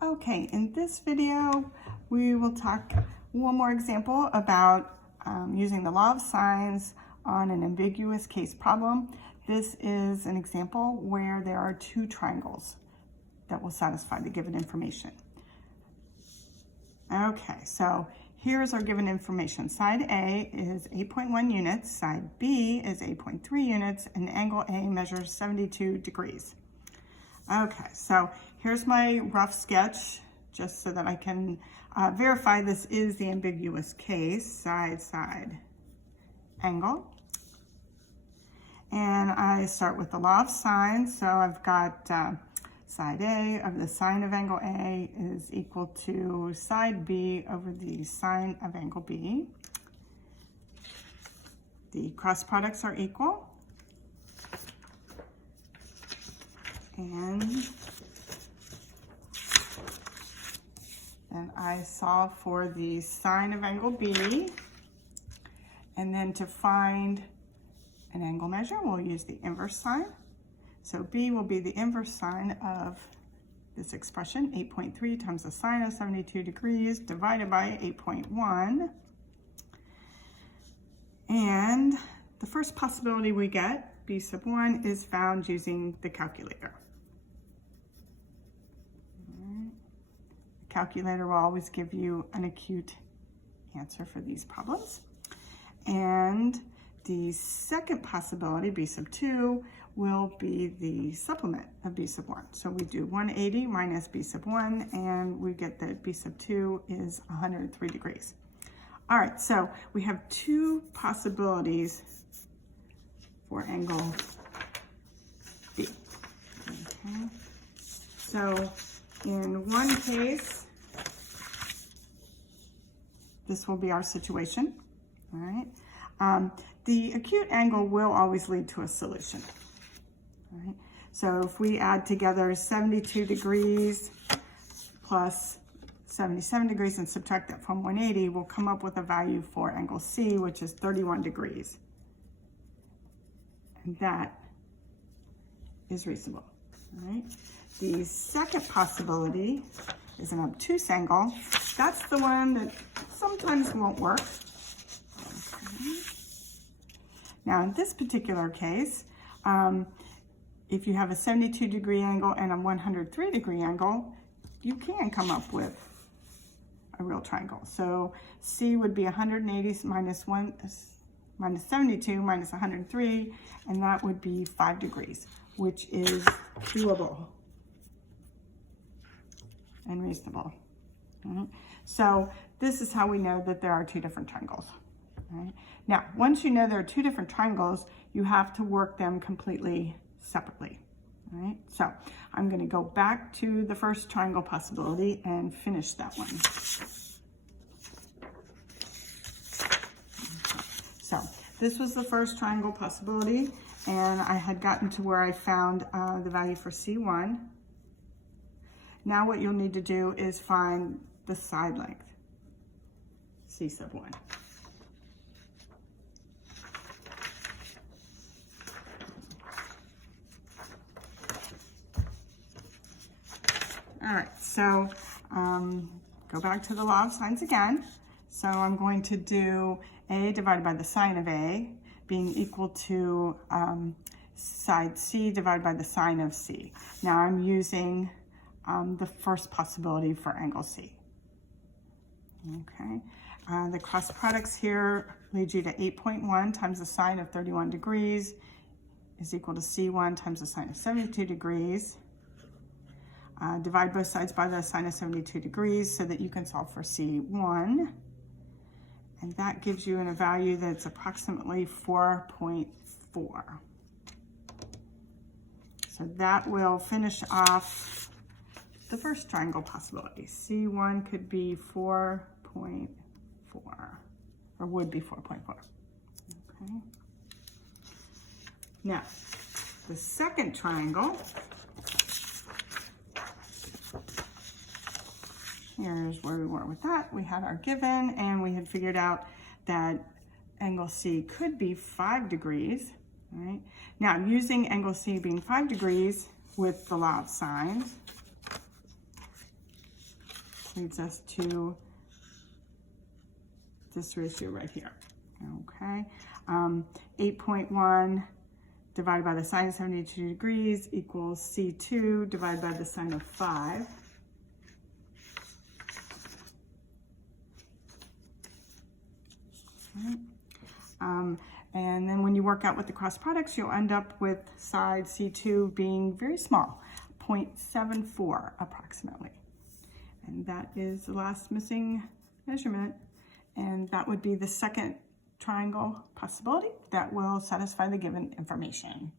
Okay, in this video, we will talk one more example about using the law of signs on an ambiguous case problem. This is an example where there are two triangles that will satisfy the given information. Okay, so here's our given information. Side A is 8.1 units, side B is 8.3 units, and angle A measures 72 degrees. Okay, so here's my rough sketch, just so that I can verify this is the ambiguous case, side, angle. And I start with the law of sines, so I've got side A of the sine of angle A is equal to side B over the sine of angle B. The cross products are equal. And then I solve for the sine of angle B. And then to find an angle measure, we'll use the inverse sine. So B will be the inverse sine of this expression, 8.3 times the sine of 72 degrees divided by 8.1. And the first possibility we get, B sub 1, is found using the calculator. The calculator will always give you an acute answer for these problems. And the second possibility, B sub 2, will be the supplement of B sub 1. So we do 180 minus B sub 1, and we get that B sub 2 is 103 degrees. All right, so we have two possibilities for angle B. Okay. So in one case, this will be our situation. All right. The acute angle will always lead to a solution. All right. So if we add together 72 degrees plus 77 degrees and subtract that from 180, we'll come up with a value for angle C, which is 31 degrees. And that is reasonable. All right. The second possibility is an obtuse angle. That's the one that sometimes won't work. Okay. Now in this particular case, if you have a 72 degree angle and a 103 degree angle, you can come up with a real triangle. So C would be 180 minus 72 minus 103, and that would be 5 degrees, which is doable and reasonable. Right. So this is how we know that there are two different triangles. Right. Now, once you know there are two different triangles, you have to work them completely separately. Right. So I'm going to go back to the first triangle possibility and finish that one. So this was the first triangle possibility, and I had gotten to where I found the value for C1. Now what you'll need to do is find the side length, C sub 1. All right, so go back to the law of sines again. So I'm going to do A divided by the sine of A being equal to side C divided by the sine of C. Now I'm using the first possibility for angle C. Okay, the cross products here lead you to 8.1 times the sine of 31 degrees is equal to C1 times the sine of 72 degrees. Divide both sides by the sine of 72 degrees so that you can solve for C1. And that gives you a value that's approximately 4.4. So that will finish off the first triangle possibility. C1 could be 4.4, or would be 4.4. Okay. Now, the second triangle, here's where we were with that. We had our given, and we had figured out that angle C could be 5 degrees. Right? Now, using angle C being 5 degrees with the law of sines, leads us to this ratio right here. Okay, 8.1 divided by the sine of 72 degrees equals C2 divided by the sine of 5. Right. And then when you work out with the cross products, you'll end up with side C2 being very small, 0.74 approximately. And that is the last missing measurement. And that would be the second triangle possibility that will satisfy the given information.